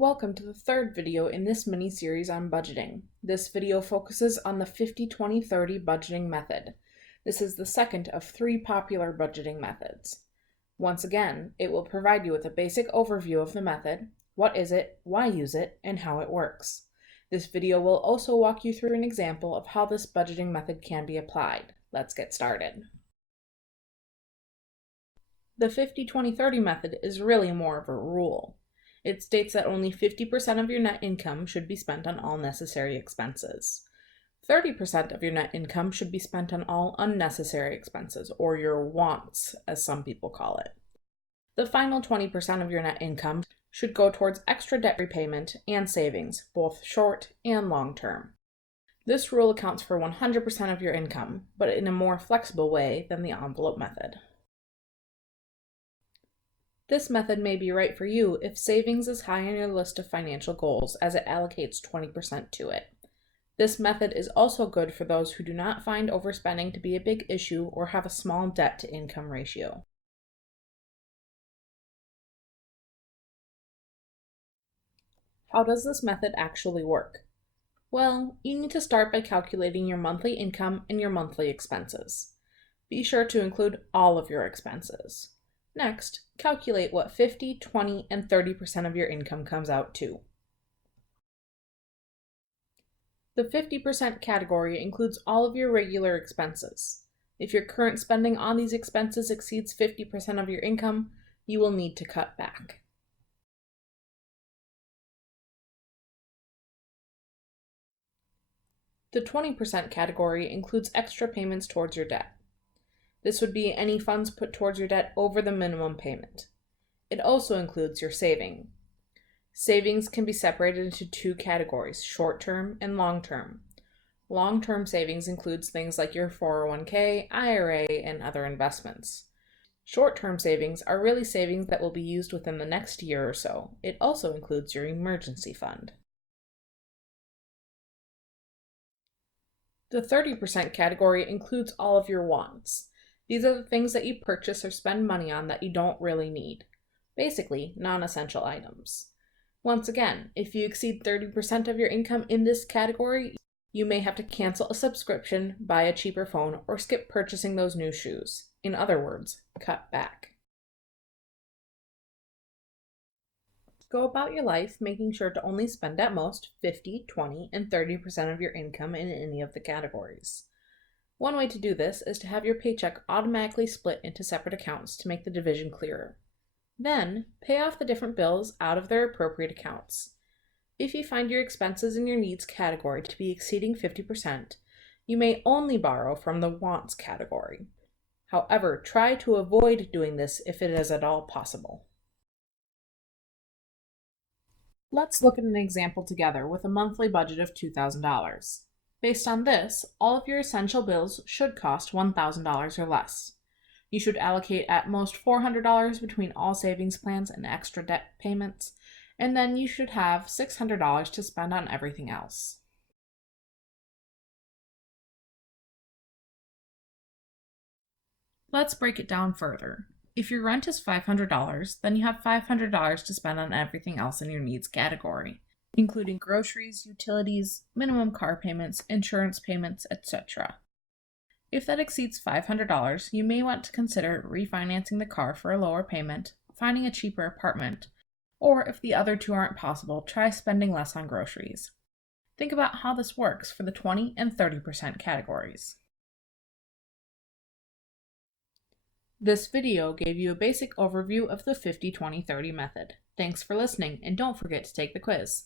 Welcome to the third video in this mini-series on budgeting. This video focuses on the 50-20-30 budgeting method. This is the second of 3 popular budgeting methods. Once again, it will provide you with a basic overview of the method, what is it, why use it, and how it works. This video will also walk you through an example of how this budgeting method can be applied. Let's get started. The 50-20-30 method is really more of a rule. It states that only 50% of your net income should be spent on all necessary expenses. 30% of your net income should be spent on all unnecessary expenses, or your wants, as some people call it. The final 20% of your net income should go towards extra debt repayment and savings, both short and long term. This rule accounts for 100% of your income, but in a more flexible way than the envelope method. This method may be right for you if savings is high on your list of financial goals, as it allocates 20% to it. This method is also good for those who do not find overspending to be a big issue or have a small debt-to-income ratio. How does this method actually work? Well, you need to start by calculating your monthly income and your monthly expenses. Be sure to include all of your expenses. Next, calculate what 50, 20, and 30% of your income comes out to. The 50% category includes all of your regular expenses. If your current spending on these expenses exceeds 50% of your income, you will need to cut back. The 20% category includes extra payments towards your debt. This would be any funds put towards your debt over the minimum payment. It also includes your saving. Savings can be separated into 2 categories, short-term and long-term. Long-term savings includes things like your 401k, IRA, and other investments. Short-term savings are really savings that will be used within the next year or so. It also includes your emergency fund. The 30% category includes all of your wants. These are the things that you purchase or spend money on that you don't really need. Basically, non-essential items. Once again, if you exceed 30% of your income in this category, you may have to cancel a subscription, buy a cheaper phone, or skip purchasing those new shoes. In other words, cut back. Go about your life making sure to only spend at most 50, 20, and 30% of your income in any of the categories. One way to do this is to have your paycheck automatically split into separate accounts to make the division clearer. Then, pay off the different bills out of their appropriate accounts. If you find your expenses in your needs category to be exceeding 50%, you may only borrow from the wants category. However, try to avoid doing this if it is at all possible. Let's look at an example together with a monthly budget of $2,000. Based on this, all of your essential bills should cost $1,000 or less. You should allocate at most $400 between all savings plans and extra debt payments, and then you should have $600 to spend on everything else. Let's break it down further. If your rent is $500, then you have $500 to spend on everything else in your needs category, including groceries, utilities, minimum car payments, insurance payments, etc. If that exceeds $500, you may want to consider refinancing the car for a lower payment, finding a cheaper apartment, or if the other 2 aren't possible, try spending less on groceries. Think about how this works for the 20 and 30% categories. This video gave you a basic overview of the 50-20-30 method. Thanks for listening, and don't forget to take the quiz.